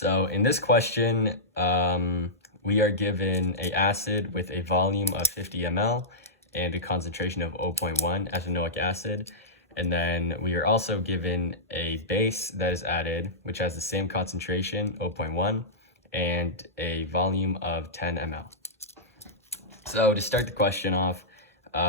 So in this question, we are given an acid with a volume of 50 ml and a concentration of 0.1 ethanoic acid. And then we are also given a base that is added, which has the same concentration, 0.1, and a volume of 10 ml. So to start the question off,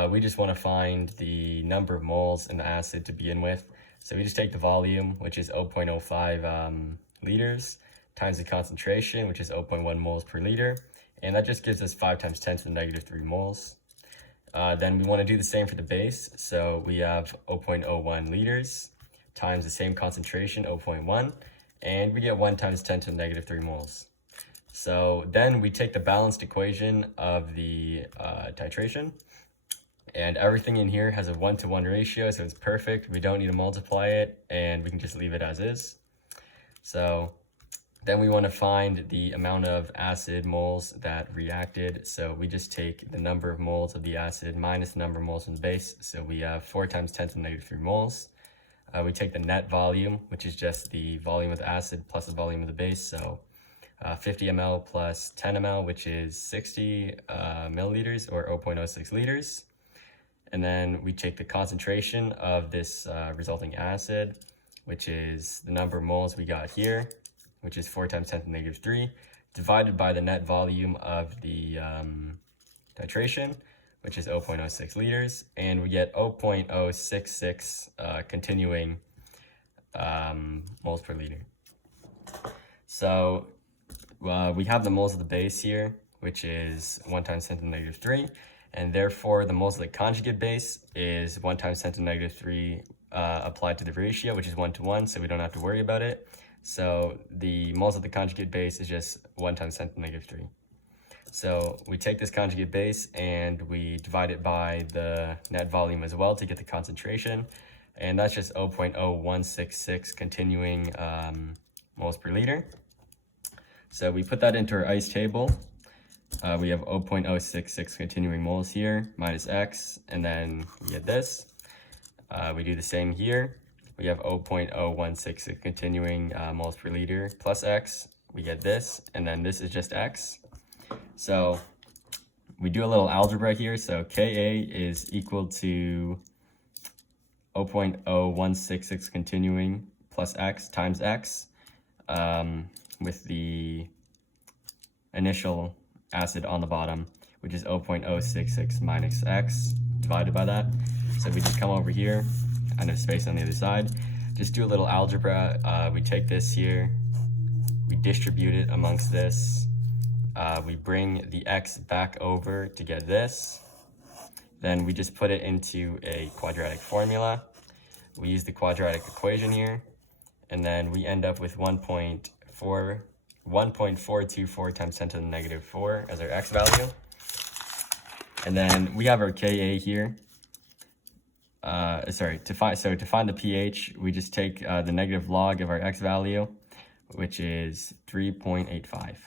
we just want to find the number of moles in the acid to begin with. So we just take the volume, which is 0.05 liters, times the concentration, which is 0.1 moles per liter. And that just gives us 5 times 10 to the negative 3 moles. Then we want to do the same for the base. So we have 0.01 liters times the same concentration, 0.1, and we get 1 times 10 to the negative 3 moles. So then we take the balanced equation of the titration, and everything in here has a 1-to-1 ratio, so it's perfect. We don't need to multiply it, and we can just leave it as is. So then we want to find the amount of acid moles that reacted. So we just take the number of moles of the acid minus the number of moles in the base. So we have 4 times 10 to the negative 3 moles. We take the net volume, which is just the volume of the acid plus the volume of the base. So 50 ml plus 10 ml, which is 60 milliliters or 0.06 liters. And then we take the concentration of this resulting acid, which is the number of moles we got here, which is 4 times 10 to the negative 3, divided by the net volume of the titration, which is 0.06 liters, and we get 0.066 continuing moles per liter. So we have the moles of the base here, which is 1 times 10 to the negative 3, and therefore the moles of the conjugate base is 1 times 10 to the negative 3 applied to the ratio, which is 1-to-1, so we don't have to worry about it. So the moles of the conjugate base is just 1 times 10 to the negative 3. So we take this conjugate base and we divide it by the net volume as well to get the concentration, and that's just 0.0166 continuing moles per liter. So we put that into our ice table. We have 0.066 continuing moles here minus x, and then we get this. We do the same here. We have 0.0166 continuing moles per liter plus x. We get this, and then this is just x. So we do a little algebra here. So Ka is equal to 0.0166 continuing plus x times x, with the initial acid on the bottom, which is 0.066 minus x divided by that. So we just come over here, and have space on the other side, just do a little algebra. We take this here, we distribute it amongst this, we bring the x back over to get this, then we just put it into a quadratic formula. We use the quadratic equation here, and then we end up with 1.424 times 10 to the negative 4 as our x value. And then we have our Ka here. To find the pH, we just take the negative log of our x value, which is 3.85.